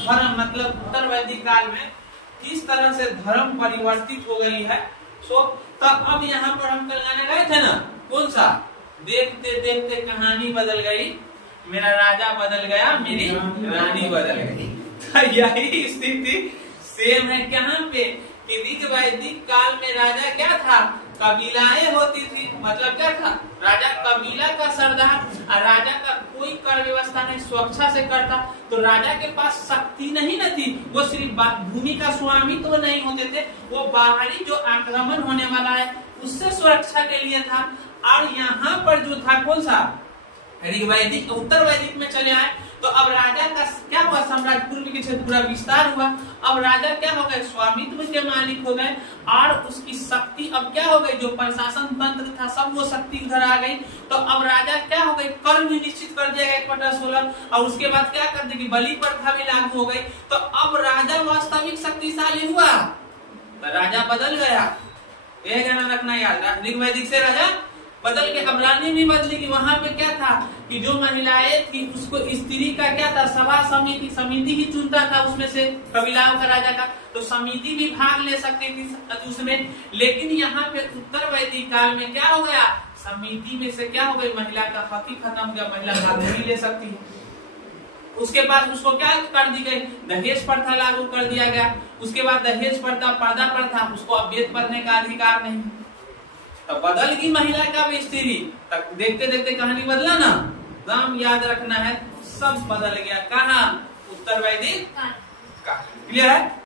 धर्म मतलब उत्तर वैदिक काल में किस तरह से धर्म परिवर्तित हो गई है। सो तब अब यहाँ पर हम कल गाने गए थे ना, कौन सा, देखते देखते कहानी बदल गई, मेरा राजा बदल गया, मेरी रानी बदल गई। तो यही स्थिति सेम है यहाँ पे कि ऋग वैदिक काल में राजा क्या था, कबीलाएं होती थी, मतलब क्या था, राजा कबीला का सरदार, और राजा का कोई कर व्यवस्था नहीं, स्वेच्छा से करता। तो राजा के पास शक्ति नहीं न थी, वो सिर्फ भूमि का स्वामी तो नहीं होते थे, वो बाहरी जो आक्रमण होने वाला है उससे सुरक्षा के लिए था। और यहाँ पर जो था कौन सा, ऋग वैदिक उत्तर वैदिक में चले आए। तो अब राजा का क्या हुआ, साम्राज्य पूर्व के क्षेत्र पूरा विस्तार हुआ। अब राजा क्या हो गए, स्वामित्व के मालिक हो गए, और उसकी शक्ति अब क्या हो गई, जो प्रशासन तंत्र था सब वो शक्ति उधर आ गई। तो अब राजा क्या हो गई, कर भी निश्चित कर दिया गया 1/16, और उसके बाद क्या कर दी, बलि प्रथा भी लागू हो गई। तो अब राजा वास्तविक शक्तिशाली हुआ, तो राजा बदल गया। यह ध्यान रखना याद, ऋग वैदिक से राजा बदल के, अब रानी भी बदलेगी। वहां पे क्या था कि जो महिलाएं थी उसको स्त्री का क्या था, सभा समिति, समिति ही चुनता था उसमें से कबीलाओं का राजा का, तो समिति भी भाग ले सकती थी उसमें। लेकिन यहाँ पे उत्तर वैदिक काल में क्या हो गया, समिति में से क्या हो गई, महिला का हक ही खत्म हो गया, महिला भाग नहीं ले सकती है। उसके बाद उसको क्या कर दी गई, दहेज प्रथा लागू कर दिया गया। उसके बाद दहेज प्रथा, पर्दा प्रथा, उसको अब वेद पढ़ने का अधिकार नहीं। तो बदल गई महिला का भी स्त्री, तक देखते देखते कहानी बदला ना, नाम याद रखना है, सब बदल गया। कहाँ, उत्तर वैदिक का। क्लियर है।